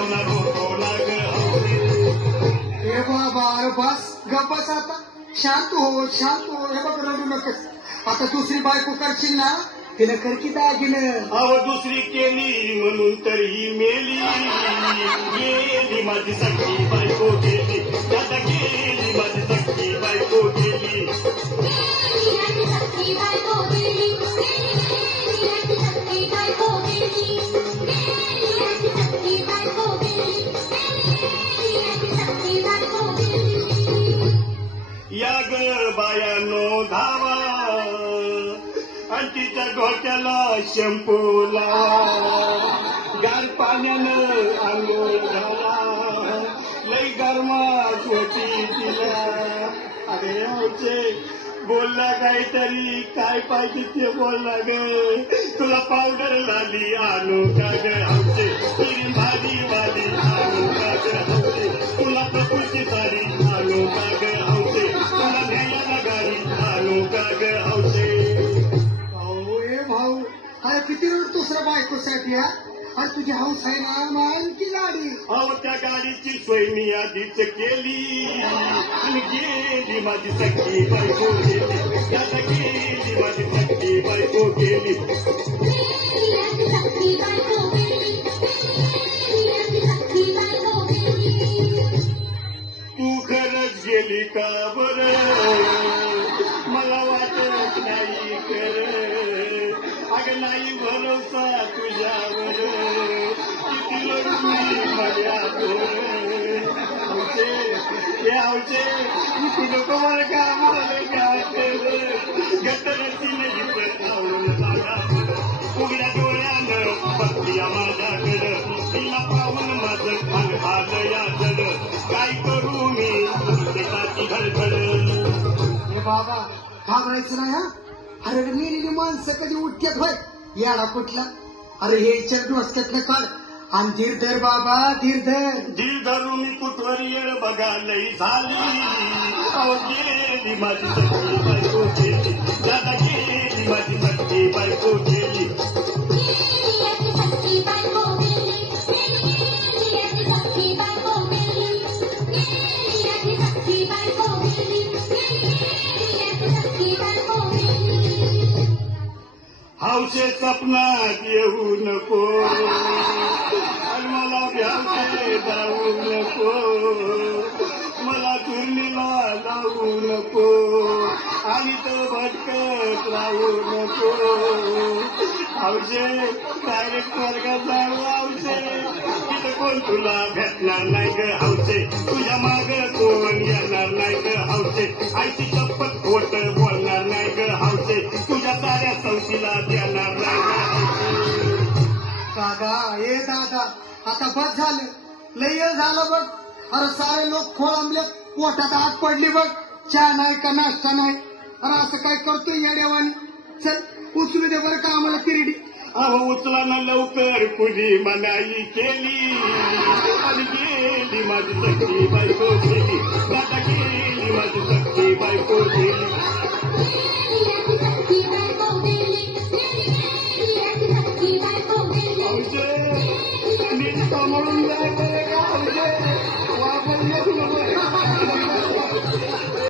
जेवणार होतो ना ग हौसे. हे बाबा अरे बस गप बस आता शांत हो शांत हो. हे बघ रडू नकस. आता दुसरी बायको करशील ना तिने कर की दागिनं. अहो दुसरी केली म्हणून तरी मेली. गेली माझी सखी बायको गेली. दादा गेली माझी सखी बायको गेली. या ग बायानो धावा आणि तिच्या डोक्याला शॅम्पू लावा. गार पाण्यानं आंघोळ घाला. लई गरमात होती तिला. अरे आमचे बोलला काहीतरी काय पाहिजे ते बोलला ग. तुला पावडर लाली आणू का ग आमचे. तिरी भाजी वाली आणू का ग आमचे. तुला कपूरची साडी आणू का ग आमचे. तुला न्यायला गाडी आणू का ग आमचे. भाऊ ए भाऊ अरे किती रड दुसऱ्या बायकोसाठी हा. अरे तुझी हौस आहे ना मान की लाडी. अहो त्या गाडीची सोय मी आधीच केली. आणि गेली माझी सखी बायको गेली. दादा गेली माझी सखी बायको गेली. तू खरंच गेली का बरं मला वाटत नाही कर. अगं नाही भरोसा तुझ्यावर. किती लढली माझ्यावर. आमचे हे आमचे नको मला का मला काय केलं. गटरची नाही आवडून सांगा. उघड्या डोळ्यानं बघती माझ्याकडं. तिला पाहून माझं मन आलं याकडं. काय करू मी त्याची धडधड. हे बाबा घाबरायचं नाही हा. अरे मेलेली माणसं कधी उठत्यात होय याडा कुठला. अरे हे विचार डोसक्यातनं काढ आणि धीर धर बाबा धीर धर. दिल धरून मी कुठवर येळ बघा लई झाली. अहो गेली माझी सखी बायको गेली. दादा गेली माझी सखी बायको गेली. हौसे सपनात येऊ नको. आणि मला भ्यावते जाऊ नको. मला चुरणीला लावू नको. आणि तो भटकत राहू नको. हौसे डायरेक्ट वर्गात जाऊ हौसे. तिथं कोण तुला भेटणार नाही ग हौसे. तुझ्या माग कोण येणार नाही ग हौसे. आईची शपथ खोट बोलणार नाही ग हौसे. तुझ्या साऱ्या संशीला देणार नाही ग हौसे. दादा ए दादा आता बस झालं. लय वेळ झालं बघ. अरे सारे लोक खोळंबले पोटात आग पडली बघ. चहा नाही का नाश्ता नाही. अरे असं काय करतोय या देवानी. चल उचलू दे बरं का आम्हाला तिरडी. अहो उचला ना लवकर कुणी मनाई केली. आणि गेली माझी सखी बायको गेली. दादा गेली माझी